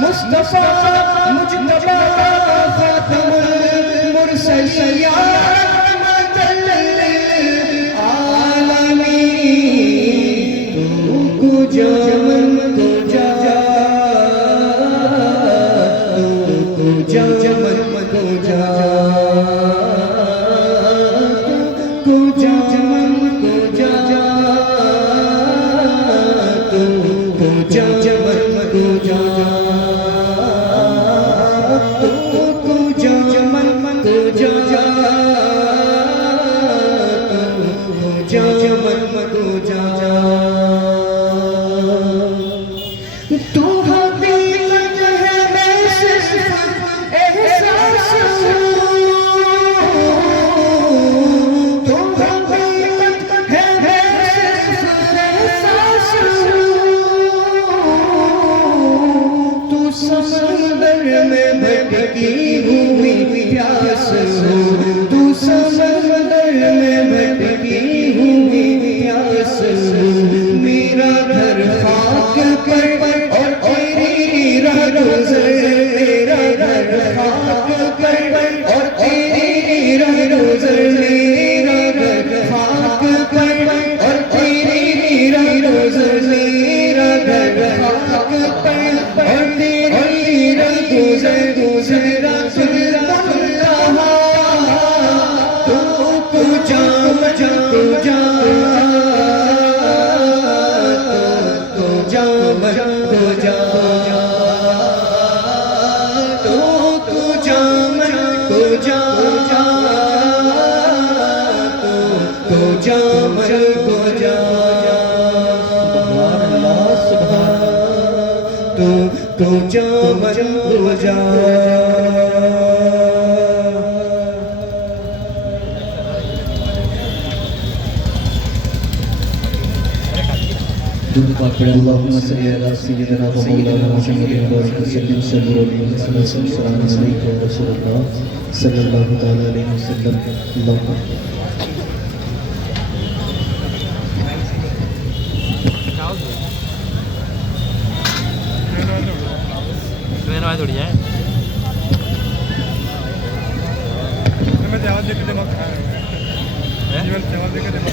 मुस्तफा मुजतबा भटकी हुई प्यास हो, तू समंदर में भटकी हुई प्यास हो। मेरा घर खाक पर और तेरी राह गुज़र, मेरा घर खाक पर और तेरी राह गुज़र, मेरा घर खाक पर और तेरी राह गुज़र, मेरा घर खाक पर और तेरी राह गुज़र गुज़रा सुल्ताना तू जा तू जा तू जा तू जा तू जा तू जा तू जा तू जा तू जा तू जा। Allahumma salli ala sayyidina wa maulana Muhammadin wa ala alihi wa sahbihi assalamu alaykum wa rasulullah sallallahu ta'ala alayhi wa sallam। थोड़ी है मैं जवाब देके दिमाग खा रहा है जीवन जवाब देके दिमाग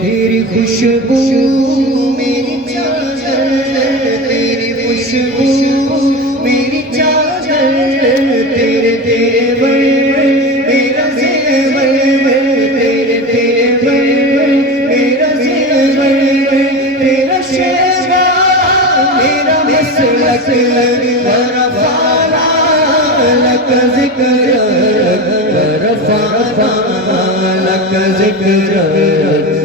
तेरी खुशबू मेरी चादर, तेरी खुशबू मेरी चादर, तेरे तेरे बल मेरा ज़ेवर, तेरे तेरे बल मेरा ज़ेवर, तेरा शेवा मेरा मसलक वरफ़अना लक ज़िक्रक वरफ़अना लक ज़िक्रक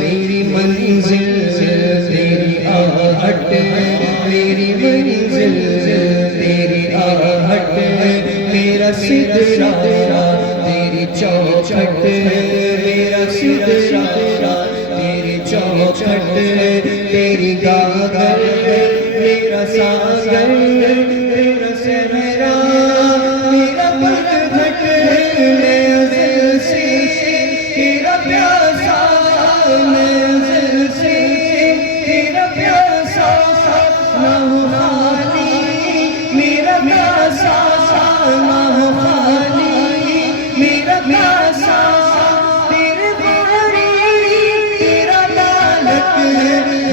मेरी मंजिल तेरी आहट, मेरी मंजिल तेरी आहट, मेरा सिदरा तेरी चौखट, मेरा सिदरा तेरी चौखट, तेरी गागर मेरा सागर, मेरा सहरा मेरा परघट, मंजिल से तेरा प्यासा, मंजिल से तेरा प्यासा, ना हो खाली मेरा प्यासा, ना हो खाली मेरा प्यासा, तेरे बारी तेरा मालक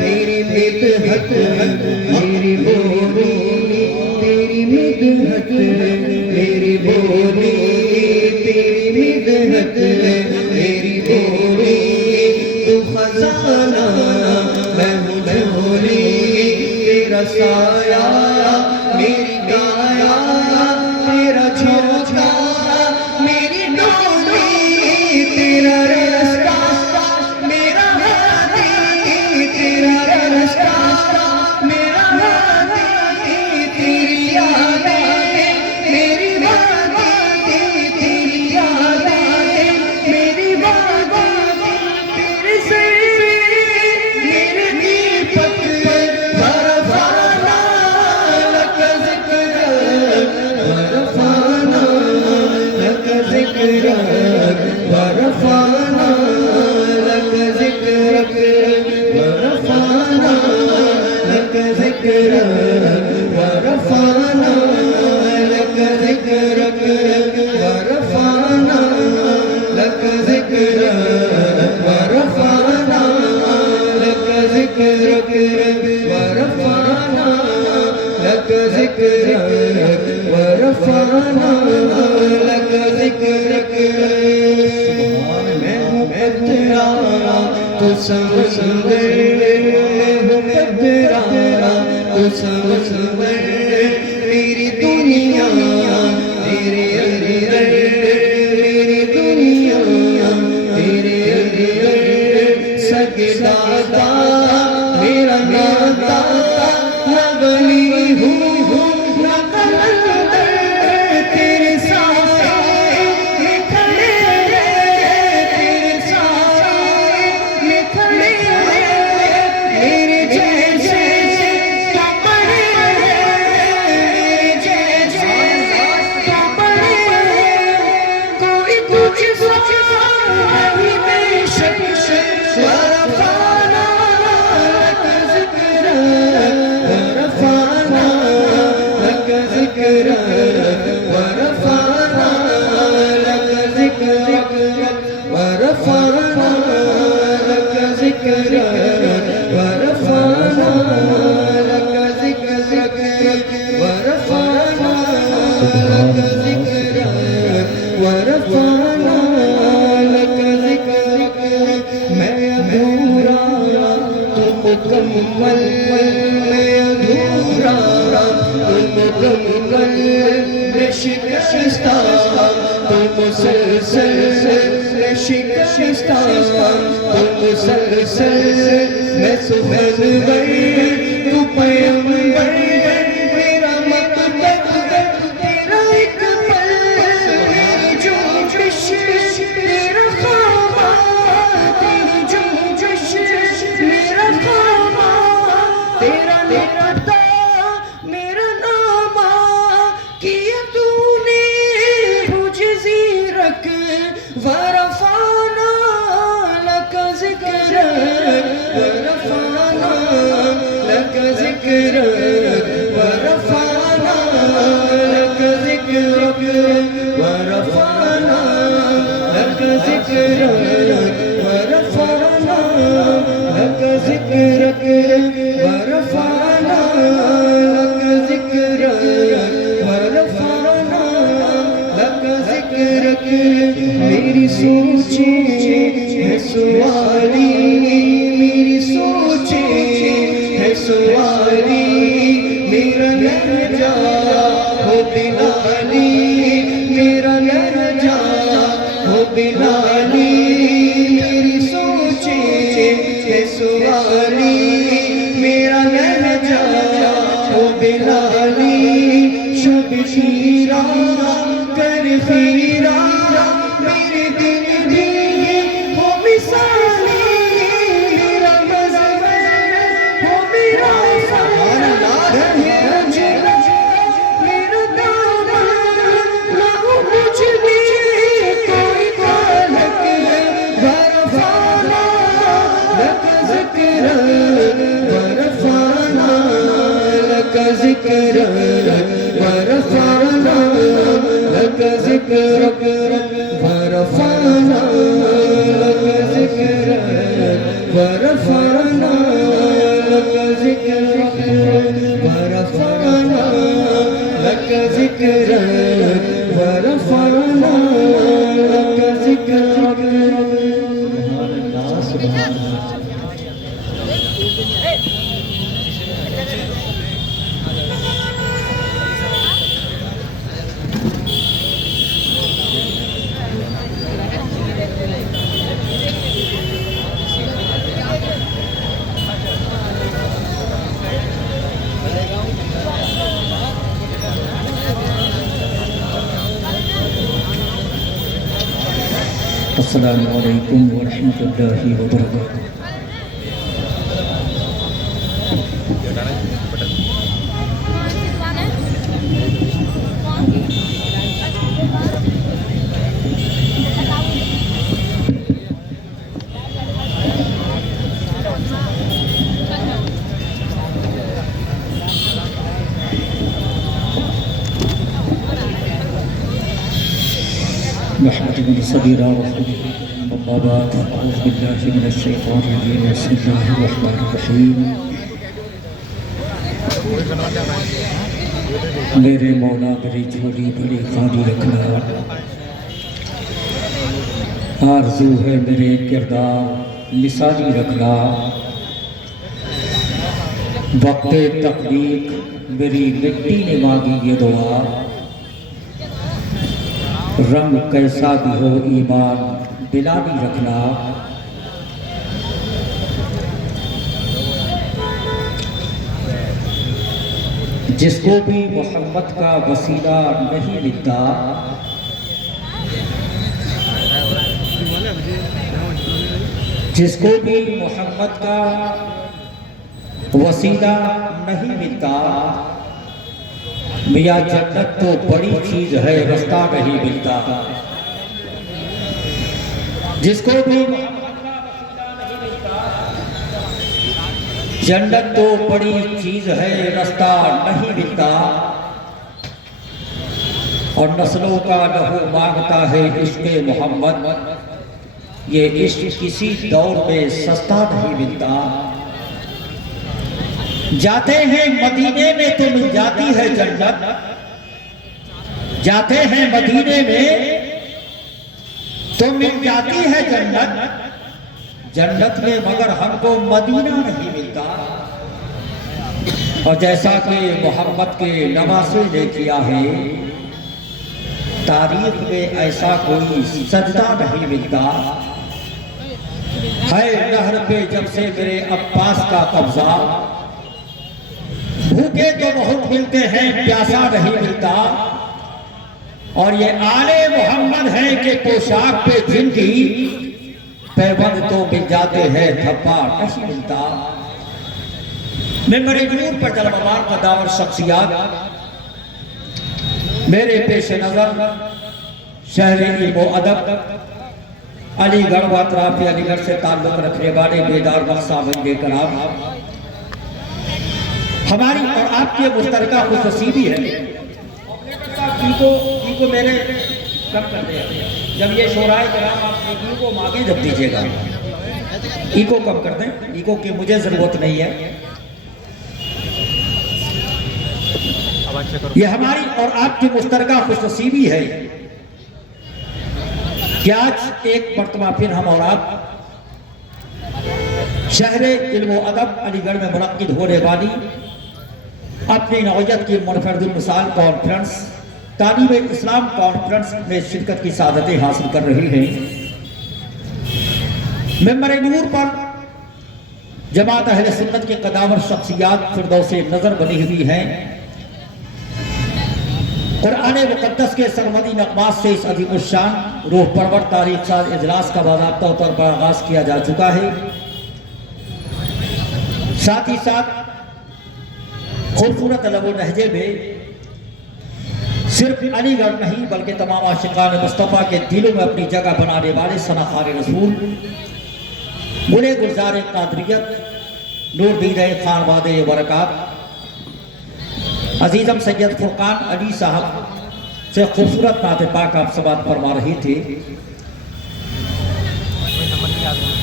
तेरी मिदहत मेरी बोली, तेरी मिदहत मेरी बोली, तेरी मिदहत मेरी बोली, तू खजाना मैं हूँ झोली, तेरा साया मेरी काया, तेरा झोंका मेरी डोली, तेरा रास्ता मेरा हाथी, तेरा रास्ता मेरा हाथी, तेरी यादें मेरी बातें, वरफाना लक ज़िक्रक मैं हूँ तेरा तू समंदर मैं हूँ तेरा तू समंदर मेरी दुनिया तेरे अंदर मेरी दुनिया तेरे अंदर सगदाता मेरा नाता न वली हूँ न कलंदर तेरे सारे खड़े तेरे सारे खड़े मेरे जैसे क्या बड़े मेरे जैसे क्या बड़े कोई तुझसा नहीं बेशक वरफाना लक ज़िक्रक वरफाना लक ज़िक्रक वरफाना लक ज़िक्रक वरफाना लक ज़िक्रक वरफाना लक ज़िक्रक वरफाना लक ज़िक्रक वरफाना लक ज़िक्रक मैं अधूरा तू मुकम्मल मैं अधूरा तू मुकम्मल मैं शिकस्ता तू मुसलसल मैं शिकस्ता तू मुसलसल मैं सुहनवर तू पैगंबर मेरा मकसद तेरा एक पल मेरी जुम्बिश तेरा ख़ामा तेरी जुम्बिश मेरा ख़ामा तेरा निराता मेरा नामा किया तूने मुझे ज़ीरक वरफाना लक ज़िक्रक वरफाना लक ज़िक्रक वरफाना लक ज़िक्रक वरफाना लक ज़िक्रक वरफाना लक ज़िक्रक वरफाना लक ज़िक्रक वरफाना लक ज़िक्रक मेरी सोचें है सवारी मेरी सोचें है सवारी मेरा लहजा हो बिलाली मेरा लहजा हो बिलाली मेरी सोचें है सवारी मेरा लहजा हो बिलाली शबीरा कर खीरा मेरे दिल दी हो मिसाली मेरा मज़हब हो मेरा सहारा रहे उजला मेरा दामन ना हो मुझ में कोई ताल्लुक वरफाना लक ज़िक्रक वरफाना लक ज़िक्रक वरफाना लक ज़िक्रक वरफाना लक ज़िक्रक वरफाना लक ज़िक्रक वरफाना लक ज़िक्रक वरफाना लक ज़िक्रक सुभान अल्लाह अस्सलामु अलैकुम व रहमतुल्लाहि व बरकातुहू। नहमदुहु व नस्तईनुहु अम्मा बाद अऊज़ु बिल्लाहि मिनश शैतानिर रजीम बिस्मिल्लाहिर रहमानिर रहीम। मेरे मौला मेरी झोली बड़ी खाली रखना, आरज़ू है मेरे किरदार निसानी रखना। वक्त तकलीफ मेरी मिट्टी ने मांगी ये दुआ, रंग कैसा भी हो ईमान दिलानी रखना। जिसको भी मोहम्मद का वसीला नहीं मिलता, जिसको भी मोहम्मद का वसीला नहीं मिलता, मियाँ जन्नत तो बड़ी चीज है रास्ता नहीं मिलता। जिसको भी जन्नत तो बड़ी चीज है रास्ता नहीं मिलता, और नस्लों का लहू मांगता है इश्क़ मोहम्मद, ये इश्क किसी दौर में सस्ता नहीं मिलता। जाते हैं मदीने में तो मिल जाती है जन्नत, जाते हैं मदीने में तो मिल जाती है जन्नत, जन्नत में मगर हमको मदीना नहीं मिलता। और जैसा कि मोहम्मद के नवासे ने किया है, तारीख में ऐसा कोई सजदा नहीं मिलता है। नहर पे जब से मेरे अब्बास का कब्जा, भूखे तो बहुत मिलते हैं प्यासा नहीं मिलता। और ये आले मोहम्मद है कि पोशाक पे जिनकी पैबंद तो मिल जाते हैं धब्बा नहीं मिलता। मेरे नूर पर जलवान का दावर शख्सियात मेरे पेश नजर शहरी इल्म अदब अलीगढ़ व अतराफ अलीगढ़ से ताल्लुक रखने वाले बेदार मकसाद कराम, हमारी और आपके मुश्तरका खुशनसीबी है। इको मेरे कम कर दिया, जब ये शोराए कराम आप इको मांगे जब दीजिएगा, इको कम कर दें, इको की मुझे जरूरत नहीं है। ये हमारी और आपकी मुश्तरका खुशनसीबी है कि आज एक मरतबा फिर हम और आप शहरे इल्म अदब अलीगढ़ में मुनक्किद होने वाली अपनी नौयत की मुनफरदुल मिसाल कॉन्फ्रेंस तालीम इस्लाम कॉन्फ्रेंस में शिरकत की सादतें हासिल कर रही हैं। मेंबर नूर पर जमात अहले सुन्नत के कदावर शख्सियात फिरदौसे नजर बनी हुई हैं। कुरान मुक़द्दस के सरमदी नक़मात से इस अज़ीमुश्शान रूह परवर तारीख साज इजलास का बाज़ाब्ता तौर पर आगाज़ किया जा चुका है। साथ ही साथ खूबसूरत लबो लहजे में सिर्फ अलीगढ़ नहीं बल्कि तमाम आशिक़ान मुस्तफ़ा के दिलों में अपनी जगह बनाने वाले सनाख़ार रसूल मुने गुलज़ार कादरियत नूरदीन खानवाद बरक़ात अजीज़म सैयद फुरकान अली साहब से खूबसूरत नात पाक आप समात फरमा रहे थे।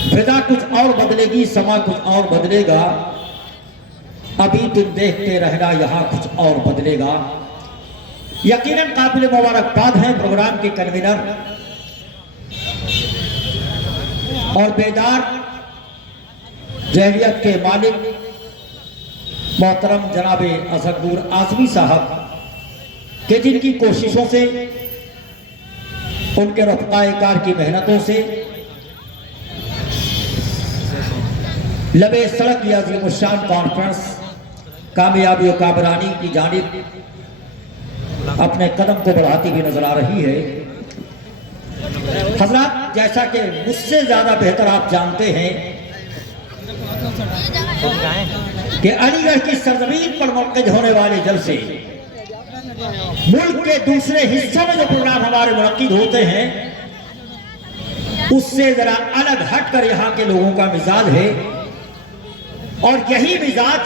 फिजा कुछ और बदलेगी, समा कुछ और बदलेगा, अभी तुम देखते रहना यहाँ कुछ और बदलेगा। यकीनन काबिल मुबारकबाद हैं प्रोग्राम के कन्वीनर और बेदार जहरियत के मालिक मोहतरम जनाबे असदुर आज़मी साहब के, जिनकी कोशिशों से उनके रफ़्क़ाए कार की मेहनतों से लबे सड़क या अज़ीमुश्शान कॉन्फ्रेंस कामयाबी और काबरानी की जानिब अपने कदम को बढ़ाती हुई नजर आ रही है। हज़रात, जैसा कि मुझसे ज़्यादा बेहतर आप जानते हैं कि अलीगढ़ की सरजमीन पर मुनक़िद होने वाले जलसे मुल्क के दूसरे हिस्सों में जो प्रोग्राम हमारे मुनक़िद होते हैं उससे जरा अलग हटकर यहाँ के लोगों का मिजाज है। और यही मिजाज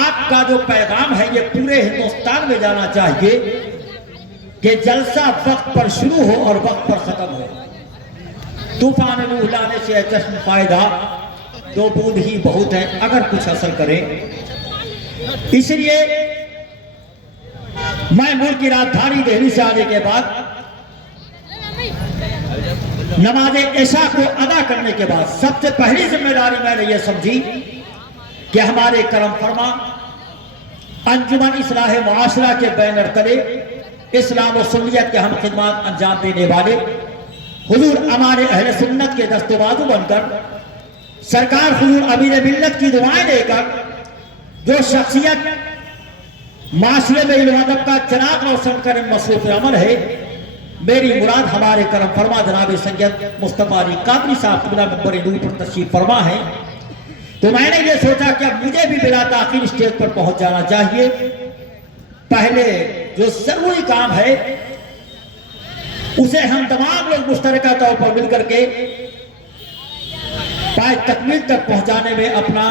आपका जो पैगाम है ये पूरे हिंदुस्तान में जाना चाहिए कि जलसा वक्त पर शुरू हो और वक्त पर खत्म हो। तूफान रूह लाने से जश्न फायदा, दो बूंद ही बहुत है अगर कुछ असर करें। इसलिए मैं मुल्क की राजधानी दिल्ली से आने के बाद नमाज इशा को अदा करने के बाद सबसे पहली जिम्मेदारी मैंने ये समझी कि हमारे करम फरमा अंजुमन इस्लाह मुआशरा के बैनर तले इस्लाम और सुन्नियत के हम खिदमत अंजाम देने वाले हुजूर अमारे अहले सुन्नत के दस्तबाजू बनकर सरकार हुजूर अमीर मिल्लत की दुआएं लेकर जो शख्सियत माशरे में इल्म अदब का चिराग रोशन कर मसरूफ अमल है, मेरी मुराद हमारे करम फरमा जनाब सैयद मुस्तफा अली कादरी साहब बिना नंबर नूर पर तशरीफ फरमा है। तो मैंने ये सोचा कि अब मुझे भी बिला ताखीर स्टेज पर पहुंच जाना चाहिए। पहले जो जरूरी काम है उसे हम तमाम लोग मुश्तरका तौर पर मिलकर के पाए तकमील तक पहुंचाने में अपना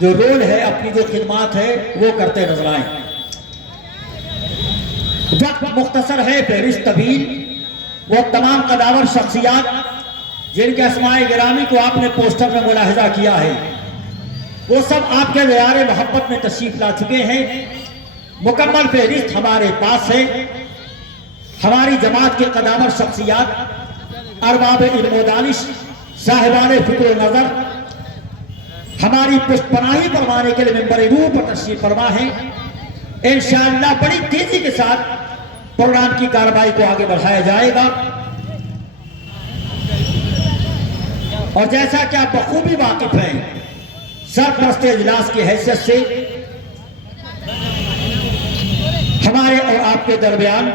जो रोल है, अपनी जो खिदमात है वो करते नजर आए। वक्त मुख्तसर है, फहरिस्त तवील। वो तमाम कदावर शख्सियात जिनके अस्माए गिरामी को आपने पोस्टर में मुलाहिजा किया है, वो सब आपके ज़ियारे मोहब्बत में तशरीफ ला चुके हैं। मुकम्मल फहरिस्त हमारे पास है। हमारी जमात के कदावर शख्सियात, अरबाब इल्म व दानिश, साहिबान फिक्र नजर हमारी पुष्पनाही फरमाने के लिए मिंबर नूर पर तशरीफ फरमा है। इंशाअल्लाह बड़ी तेजी के साथ प्रोग्राम की कार्रवाई को आगे बढ़ाया जाएगा। और जैसा कि आप बखूबी वाकिफ हैं, सरपरस्त इजलास की हैसियत से हमारे और आपके दरमियान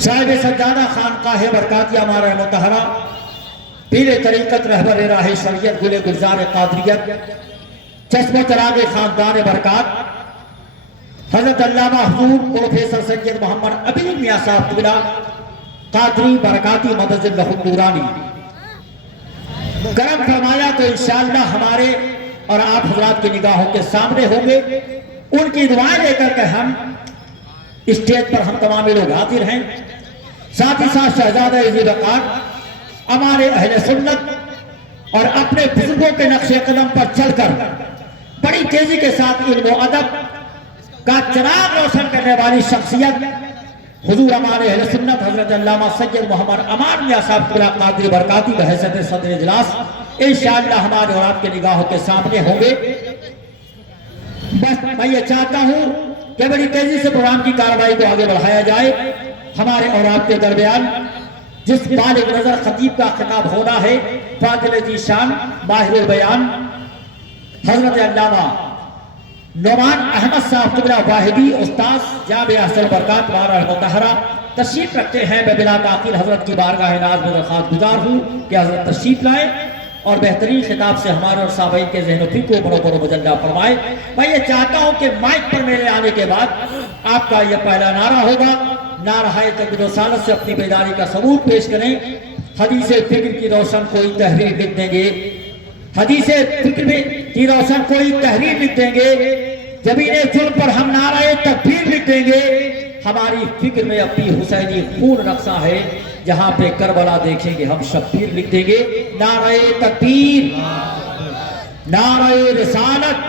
साहिब सज्जादा खानकाह बरकातिया हमारा मुतहरा पीर तरीकत रहबर राह शरीयत गुले गुलजार कादरियत चश्म चराग खानदान बरकात हजरत अल्लामा हुजूर प्रोफेसर सैयद मोहम्मद अबी मियां साहब तुला कादरी बरकाती मदद नूरानी करम फरमाया तो इंशाअल्लाह हमारे और आप हजरात की निगाहों के सामने होंगे। उनकी दुआएं लेकर के हम स्टेज पर हम तमाम लोग हाजिर हैं। साथ ही साथ शहजादा वकार हमारे अहले सुन्नत और अपने बुजुर्गों के नक्शे कदम पर चलकर बड़ी तेजी के साथ इल्म अदब का चिराग रोशन करने वाली शख्सियत हुजूर हमारे अहले सुन्नत हजरत अल्लामा सैयद मोहम्मद अमान मियां साहब कादरी बरकाती बहैसियत सदर इजलास इंशाअल्लाह हमारे और आपके निगाहों के सामने होंगे। बस मैं ये चाहता हूं कि बड़ी तेजी से प्रोग्राम की कार्रवाई को आगे बढ़ाया जाए। हमारे और आपके दरमियान जिस बालिग नजर खतीब का खिताब होना है, फादिल जी शान माहिर बयान हजरत अल्लामा नौमान अहमद साहब तुगला वाहिदी उस्ताद जामिया हसन बरकात बारह मुतहरा तशरीफ रखते हैं। मैं बिला ताखीर हजरत की बारगाह नाज में दरख्वास्त गुजार हूँ कि हजरत तशरीफ लाए और बेहतरीन खिताब से हमारे और साबईन के ज़हन फिर को बरो मुजल्ला फरमाए। मैं ये चाहता हूँ कि माइक पर मेरे आने के बाद आपका यह पहला नारा होगा, नारा तकबीर सालत से अपनी बेदारी का सबूत पेश करें। हदीसे फिक्र की रोशन कोई तहरीर लिख देंगे, हदीसे फिक्र में की रोशन कोई तहरीर लिख देंगे, जमीने जुल्म पर हम नाराए तकबीर लिख देंगे। हमारी फिक्र में अपनी हुसैनी खून रक्षा है, जहां पे करबला देखेंगे हम शब्बीर लिख देंगे। नाराए तकबीर, नाराए रिसालत,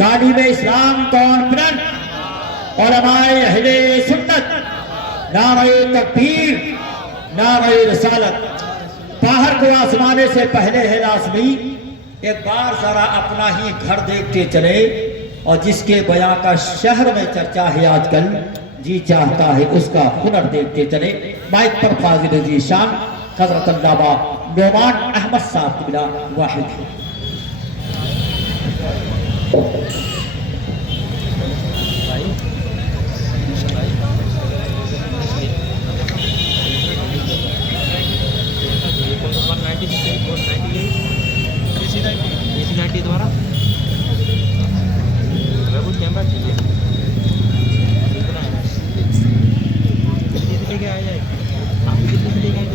तालीम इस्लाम कॉन्फ्रेंस और हमारे अहले सुन्नत, नाराए तकबीर, नाराए रिसालत। बाहर को आसमाने से पहले है लाजमी एक बार जरा अपना ही घर देखते चले, और जिसके बयां का शहर में चर्चा है आजकल, जी चाहता है उसका हुनर देखते चले। माइक पर फाजिल जी शान हजरत अल्लामा नौमान अहमद साहब बिला वाहिद।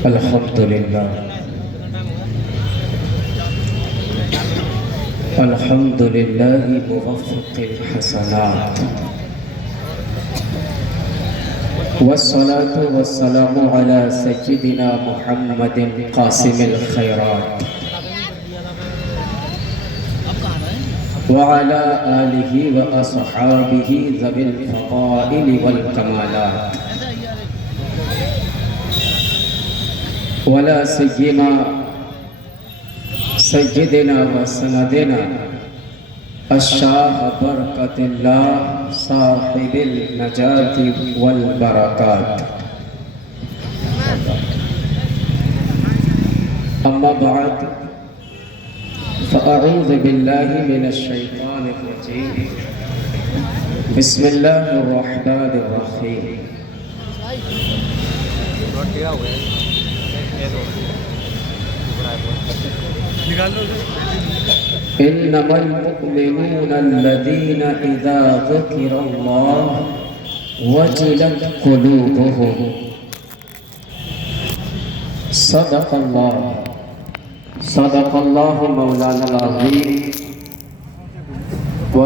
अल्हम्दुलिल्लाह अल्हम्दुलिल्लाह मुवफ़्फ़िक़िल हसनात वस्सलातु वस्सलामु अला सय्यिदिना मुहम्मदिन क़ासिमिल खैरात वअला आलिहि व अस्हाबिहि ज़विल फ़ज़ाइल वल कमालात वला सय्यिमा सय्यिदिना व सनदिना अश्शाह बरकतिल्लाह साहिबिल नजाति वल बरकात। अम्मा बाद फ़अऊज़ु बिल्लाहि मिनश शैतानिर रजीम। बिस्मिल्लाहिर रहमानिर रहीम। इन्नमल मुमिनूना अल्लज़ीना इज़ा ज़ुकिरल्लाह वजिलत क़ुलूबुहुम। सदक़ल्लाहु मौलाना अज़ीम व